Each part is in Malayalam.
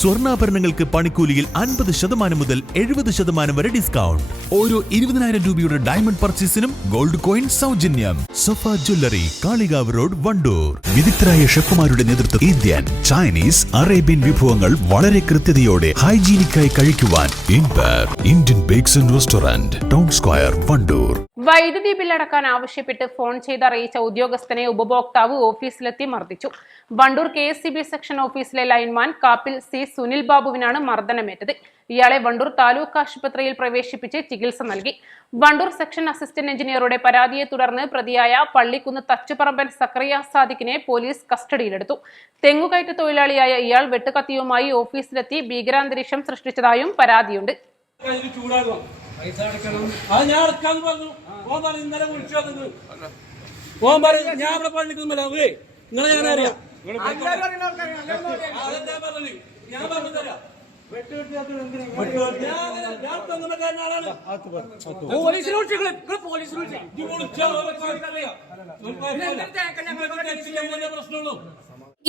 സ്വർണ്ണാഭരണങ്ങൾക്ക് പണിക്കൂലിയിൽ 50% മുതൽ 70% വരെ ഡിസ്കൗണ്ട്. ഓരോ 20,000 രൂപയുടെ ഡയമണ്ട് പർച്ചേസിനും ഗോൾഡ് കോയിൻ സൗജന്യം. സഫ ജ്വല്ലറി, കാളികാവ് റോഡ്, വണ്ടൂർ. വിദഗ്ധരായ ഷെഫുമാരുടെ നേതൃത്വം ഇന്ത്യൻ, ചൈനീസ്, അറേബ്യൻ വിഭവങ്ങൾ വളരെ കൃത്യതയോടെ ഹൈജീനിക്കായി കഴിക്കുവാൻ Indian bakes and restaurant, town square, Wandoor. വൈദ്യുതി ബില്ലടക്കാൻ ആവശ്യപ്പെട്ട് ഫോൺ ചെയ്തറിയിച്ച ഉദ്യോഗസ്ഥനെ ഉപഭോക്താവ് ഓഫീസിലെത്തി മർദ്ദിച്ചു. വണ്ടൂർ KSEB സെക്ഷൻ ഓഫീസിലെ ലൈൻമാൻ കാപ്പിൽ C സുനിൽ ബാബുവിനാണ് മർദ്ദനമേറ്റത്. ഇയാളെ വണ്ടൂർ താലൂക്ക് ആശുപത്രിയിൽ പ്രവേശിപ്പിച്ച് ചികിത്സ നൽകി. വണ്ടൂർ സെക്ഷൻ അസിസ്റ്റന്റ് എഞ്ചിനീയറുടെ പരാതിയെ തുടർന്ന് പ്രതിയായ പള്ളിക്കുന്ന് തച്ചുപറമ്പൻ സക്കറിയ സാദിഖിനെ പോലീസ് കസ്റ്റഡിയിലെടുത്തു. തെങ്ങുകയറ്റ തൊഴിലാളിയായ ഇയാൾ വെട്ടുകത്തിയുമായി ഓഫീസിലെത്തി ഭീകരാന്തരീക്ഷം സൃഷ്ടിച്ചതായും പരാതിയുണ്ട്.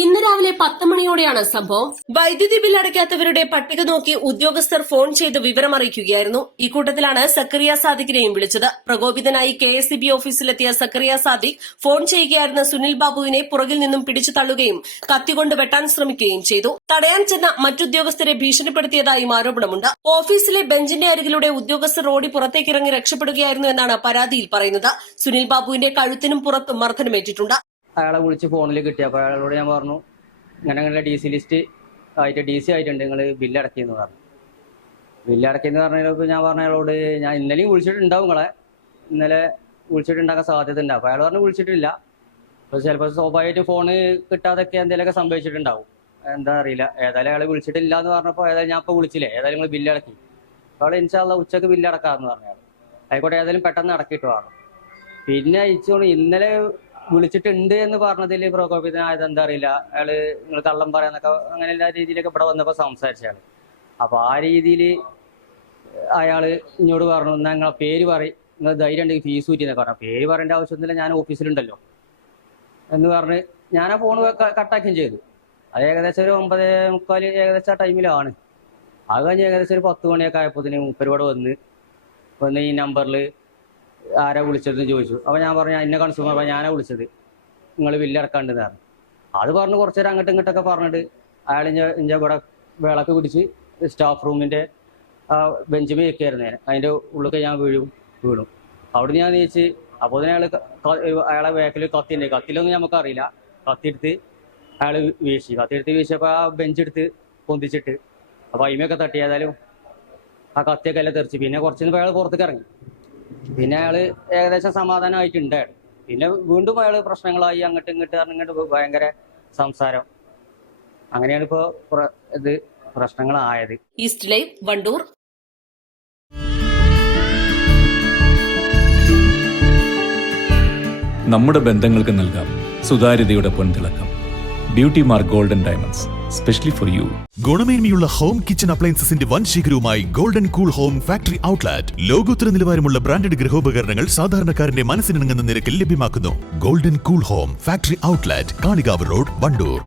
ഇന്ന് രാവിലെ 10 മണിയോടെയാണ് സംഭവം. വൈദ്യുതി ബിൽ അടയ്ക്കാത്തവരുടെ പട്ടിക നോക്കി ഉദ്യോഗസ്ഥർ ഫോൺ ചെയ്ത് വിവരമറിയിക്കുകയായിരുന്നു. ഇക്കൂട്ടത്തിലാണ് സക്കറിയ സാദിഖിനെയും വിളിച്ചത്. പ്രകോപിതനായി KSEB ഓഫീസിലെത്തിയ സക്കറിയ സാദിഖ് ഫോൺ ചെയ്യുകയായിരുന്ന സുനിൽ ബാബുവിനെ പുറകിൽ നിന്നും പിടിച്ചു തള്ളുകയും കത്തികൊണ്ട് വെട്ടാൻ ശ്രമിക്കുകയും ചെയ്തു. തടയാൻ ചെന്ന മറ്റുദ്യോഗസ്ഥരെ ഭീഷണിപ്പെടുത്തിയതായും ആരോപണമുണ്ട്. ഓഫീസിലെ ബെഞ്ചിന്റെ അരികിലൂടെ ഉദ്യോഗസ്ഥർ ഓടി പുറത്തേക്കിറങ്ങി രക്ഷപ്പെടുകയായിരുന്നു എന്നാണ് പരാതിയിൽ പറയുന്നത്. സുനിൽ ബാബുവിന്റെ കഴുത്തിനും പുറത്തും മർദ്ദനമേറ്റിട്ടുണ്ട്. അയാളെ വിളിച്ച് ഫോണിൽ കിട്ടിയപ്പോൾ അയാളോട് ഞാൻ പറഞ്ഞു, ഇങ്ങനെ DC ലിസ്റ്റ് ആയിട്ട് DC ആയിട്ടുണ്ട്, നിങ്ങൾ ബില്ലടക്കിയെന്ന് പറഞ്ഞു. ബില്ലടക്കിയെന്ന് പറഞ്ഞപ്പോൾ ഞാൻ പറഞ്ഞ അയാളോട്, ഞാൻ ഇന്നലെയും വിളിച്ചിട്ടുണ്ടാവും, ഇന്നലെ വിളിച്ചിട്ടുണ്ടാക്കാൻ സാധ്യത ഉണ്ട്. അപ്പോൾ അയാൾ പറഞ്ഞു വിളിച്ചിട്ടില്ല. അപ്പോൾ ചിലപ്പോൾ സ്വാഭാവികമായിട്ടും ഫോണ് കിട്ടാതൊക്കെ എന്തെങ്കിലുമൊക്കെ സംഭവിച്ചിട്ടുണ്ടാവും, എന്താ അറിയില്ല. ഏതായാലും അയാൾ വിളിച്ചിട്ടില്ല എന്ന് പറഞ്ഞപ്പോൾ ഏതായാലും ഞാൻ ഇപ്പോൾ വിളിച്ചില്ലേ, ഏതായാലും നിങ്ങൾ ബില്ലടക്കി. അപ്പോൾ ഇൻഷാല്ലാ ഉച്ചക്ക് ബില്ലടക്കാമെന്ന് പറഞ്ഞു അയാൾ. ആയിക്കോട്ടെ, ഏതായാലും പെട്ടെന്ന് അടക്കിയിട്ട് പറഞ്ഞു. പിന്നെ അയച്ചോണ്ട് ഇന്നലെ വിളിച്ചിട്ടുണ്ട് എന്ന് പറഞ്ഞതിൽ പ്രകോപിതനായത് എന്താ അറിയില്ല. അയാള് നിങ്ങൾ കള്ളം പറയാന്നൊക്കെ അങ്ങനെ എല്ലാ രീതിയിലൊക്കെ ഇവിടെ വന്നപ്പോൾ സംസാരിച്ചയാള്. അപ്പൊ ആ രീതിയിൽ അയാള് ഇങ്ങോട്ട് പറഞ്ഞു, എന്നാ നിങ്ങളെ പേര് പറയും, നിങ്ങൾ ധൈര്യം ഉണ്ടെങ്കിൽ ഫീസ് ഊറ്റിന്നൊക്കെ പറഞ്ഞു. പേര് പറയേണ്ട ആവശ്യമൊന്നുമില്ല, ഞാൻ ഓഫീസിലുണ്ടല്ലോ എന്ന് പറഞ്ഞ് ഞാൻ ആ ഫോൺ കട്ടാക്കുകയും ചെയ്തു. അത് ഏകദേശം ഒരു 9:45 ഏകദേശം ആ ടൈമിലാണ്. അത് കഴിഞ്ഞ് ഏകദേശം ഒരു 10 മണിയൊക്കെ ആയപ്പോൾ മൂപ്പരോട് വന്ന് ഈ നമ്പറിൽ ആരാ വിളിച്ചതെന്ന് ചോദിച്ചു. അപ്പോൾ ഞാൻ പറഞ്ഞു, ഇന്ന കൺസ്യൂമർ ഞാനാ വിളിച്ചത്, നിങ്ങൾ ബില്ലടക്കാണ്ടെന്ന് പറഞ്ഞു. അത് പറഞ്ഞ് കുറച്ച് നേരം അങ്ങോട്ടും ഇങ്ങോട്ടൊക്കെ പറഞ്ഞിട്ട് അയാൾ ഇഞ്ച ഇവിടെ വിളക്ക് പിടിച്ച് സ്റ്റാഫ് റൂമിൻ്റെ ബെഞ്ചിമേ വെക്കായിരുന്നു. അതിൻ്റെ ഉള്ളിൽ ഞാൻ വീണു. അവിടെ ഞാൻ നീച്ച്. അപ്പോൾ തന്നെ അയാളെ ബാക്കിൽ കത്തിയുണ്ട്. കത്തിലൊന്നും നമുക്കറിയില്ല. കത്തിയെടുത്ത് അയാൾ കത്തിയെടുത്ത് വീശിയപ്പോൾ ആ ബെഞ്ചെടുത്ത് പൊന്തിച്ചിട്ട് അപ്പോൾ അയിമയൊക്കെ തട്ടി. ഏതായാലും ആ കത്തിയൊക്കെ എല്ലാം തെറിച്ച്. പിന്നെ കുറച്ച് അയാൾ പുറത്തേക്ക് ഇറങ്ങി. പിന്നെ അയാള് ഏകദേശം സമാധാനമായിട്ടുണ്ട്. പിന്നെ വീണ്ടും അയാള് പ്രശ്നങ്ങളായി, അങ്ങോട്ട് ഭയങ്കര സംസാരം. അങ്ങനെയാണ് ഇപ്പോ ഇത് പ്രശ്നങ്ങളായത്. East live, Wandoor. നമ്മുടെ ബന്ധങ്ങൾക്ക് നൽകാം സുതാര്യതയുടെ പൊൻതിളക്കം. Beauty mark golden diamonds, specially for you. ഗുണമേന്മയുള്ള ഹോം കിച്ചൺ അപ്ലയൻസസിന്റെ വൻ ശേഖരവുമായി golden cool home factory outlet. ലോകോത്തര നിലവാരമുള്ള ബ്രാൻഡഡ് ഗൃഹോപകരണങ്ങൾ സാധാരണക്കാരന്റെ മനസ്സിനിണങ്ങുന്ന നിരക്കിൽ ലഭ്യമാക്കുന്നു. Golden cool home factory outlet, Kalikavu road, Wandoor.